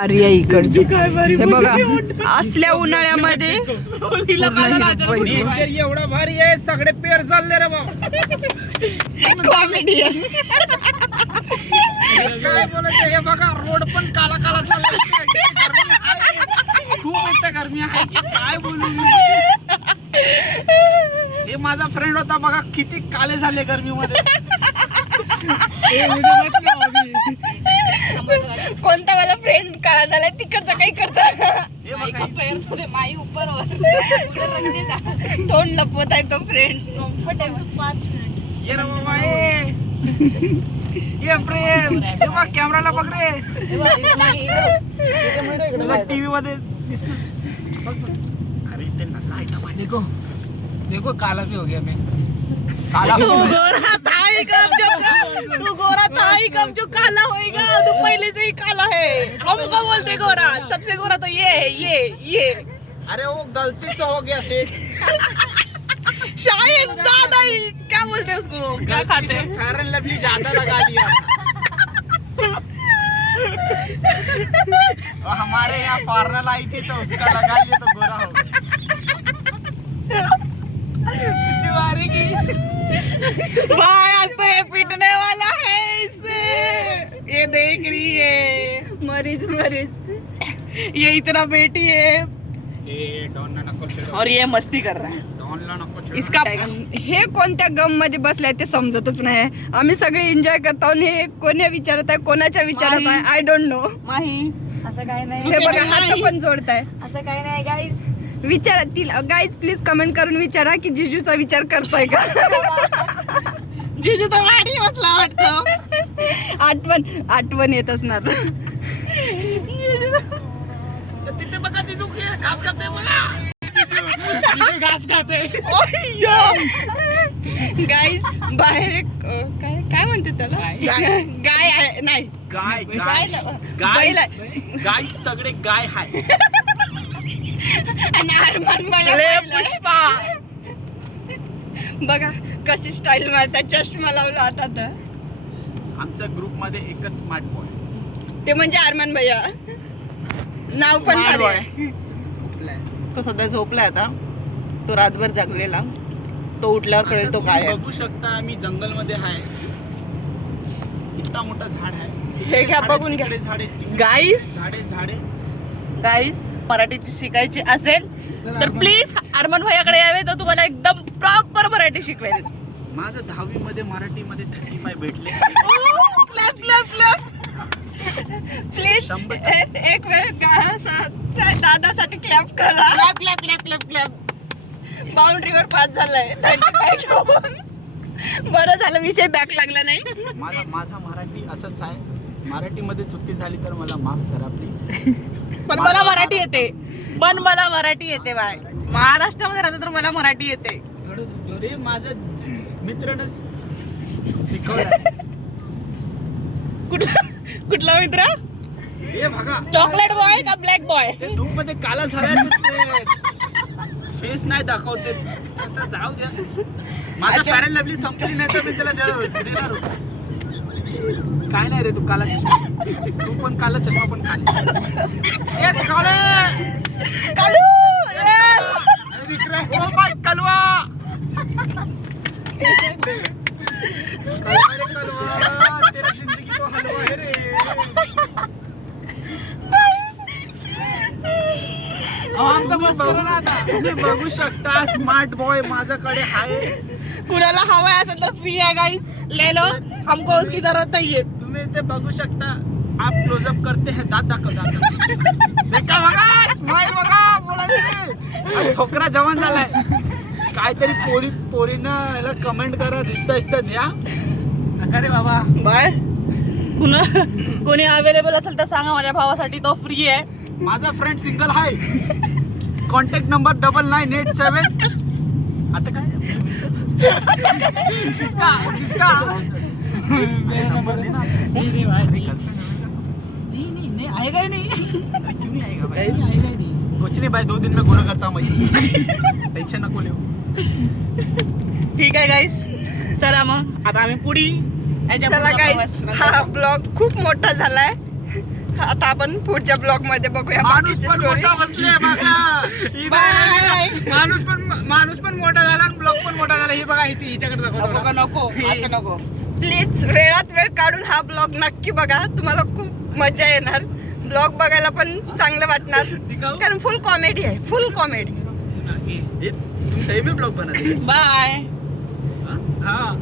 अरे इकडचं हे बघा असल्या उन्हाळ्यामध्ये नेचर एवढा भारी आहे, सगळे पेर चालले रे बाबा. कॉमेडी आहे. काय बोलायचं हे बघा, रोड पण काला काला चालला. खूप इथं गरमी आहे की काय बोलू मी. हे माझा फ्रेंड होता बघा, किती काले झाले गर्मीमध्ये. कोणता मला फ्रेंड काळा झालाय तिकडचा काही करता माई ऊपर तोंड लपवत आहे तो फ्रेंड. Comfortable 5 minute. ये रे बाबा ये प्रेम, हे बघ कॅमेराला बघ रे. तुला टीव्ही मध्ये दिसलं. अरे ते लाइट है, देखो देखो काला भी हो गया मैं. काला तू गोरा था ही कब जो काला होएगा. तू पहले से ही काला है. हमको बोलते गोरा, सबसे गोरा तो ये है, ये. अरे वो गलती से हो गया सेठ. शायद ज्यादा ही क्या बोलते हैं उसको, क्या खाते हैं. फेयर एंड लवली ज्यादा लगा लिया. और हमारे यहाँ फॉरनर आई थी तो उसका लगा लिया तो गोरा हो गया. सीधी मारेगी भाई. आज तो ये पिटने वाला है इसे. ये देख रही है मरीज ये इतना बेटी है ए डॉन नको और ये मस्ती कर रहा है. डॉनला नको इसका हे कोणत्या गम मध्ये बसलाय ते समजतच नाही. आम्ही सगळे एन्जॉय करतो आणि हे कोण्या विचारत आहे, कोणाच्या विचारत आहे, आय डोंट नो. माही असं काही नाही, हे बघा हात पण जोडताय. असं काही नाही गाईज. विचारा तिला गाईज, प्लीज कमेंट करून विचारा की जिजूचा विचार करताय का. जिजू तर वाढी बसला वाटतं. आठवण येत असणार. तिथे बघा तिथू घास खाते बघा. घास खाते. गाईज बाहेर एक काय म्हणते त्याला, गाय आहे. नाही गाय बैल आहे. गाय सगळे गाय हाय. आणि अरमान भाई पुष्पा. बघा कशी स्टाईल मारतात, चष्मा लावला आता तर. आमच्या ग्रुप मध्ये एकच स्मार्ट बॉय. ते म्हणजे अरमान भैया. नाव पण Smart भारी boy. आहे. तो सध्या झोपलाय आता. तो रातभर जागलेला. तो उठल्यावर कळेल तो काय आहे. बघू शकता आम्ही जंगल मध्ये आहे. इतका मोठा झाड आहे. हे घ्या, बघून घ्या. झाडे गाईस गाईस मराठीची शिकायची असेल तर प्लीज अरमान भैयाकडे यावे. तो तुम्हाला एकदम प्रॉपर मराठी शिकवेल. माझं 10वी मध्ये मराठीमध्ये 35 भेटले. Clap clap clap. प्लीज एक वेळ दादासाठी क्लॅप करा. Clap clap clap clap clap. बाउंड्रीवर पास झालाय 35 घेऊन. बरं झालं विषय बॅक लागला नाही. माझा मराठी असंच आहे. मराठीमध्ये चुकी झाली तर मला माफ करा प्लीज. पण मला मराठी येते बाय. महाराष्ट्रामध्ये राहतो तर मला मराठी येते. अरे माझा मित्रानं शिकवलं. कुठला मित्र. हे बघा चॉकलेट बॉय का ब्लॅक बॉय. ते धूप मध्ये काला झाला. फेस नाही दाखवते. आता जाऊ द्या. माझा फेअर अँड लवली संपली नाही तर मी त्याला देणार होतो. काय नाही रे, तू काला चष्मा, तू पण काला चष्मा पण काले. कालू. ओ माय कलवा. कलवा रे कलवा, तेरा जिंदगी तो हलवा है रे. तुम्ही बघू शकता स्मार्ट बॉय माझ्याकडे आहे. कुणाला हवाय असेल तर फ्री आहे गाईस, ले लो. हमको उसकी जरूरत नहीं है. तुम्ही ते बघू शकता. आप क्लोजअप करते हैं, दात दाखव देखा बघा, स्माइल बघा. बोला छोकरा जवान झालाय. काहीतरी पोरीनं याला कमेंट करा, रिश्ता द्या. नका रे बाबा. बाय. कोणी अवेलेबल असेल तर सांगा माझ्या भावासाठी, तो फ्री आहे. माझा फ्रेंड सिंगल आहे. Contact number 9987. आता काय किसका नंबर देना. नहीं आएगा ही नहीं. क्यों नहीं आएगा भाई. आएगा ही नहीं. कुछ नहीं भाई, 2 दिन में गोरा करता हूँ मैं. टेंशन नको लिहू. ठीक आहे गाईस, चला मग आता आम्ही पुढी चला गाईस, हा ब्लॉग खूप मोठा झालाय. आता आपण पुढच्या ब्लॉग मध्ये बघूया माणूस बाकीची पण स्टोरी. मोठा बसले बघा. ही बघा. माणूस पण मोठा झाला आणि ब्लॉग पण मोठा झाला. हे बघा इथे हिच्याकडे दाखव. नको असं नको. प्लीज वेळात वेळ काढून हा ब्लॉग नक्की बघा. तुम्हाला खूप मजा येणार. ब्लॉग बघायला पण चांगलं वाटणार कारण फुल कॉमेडी आहे. फुल कॉमेडी. तुम सही में ब्लॉग बना बाय. हाँ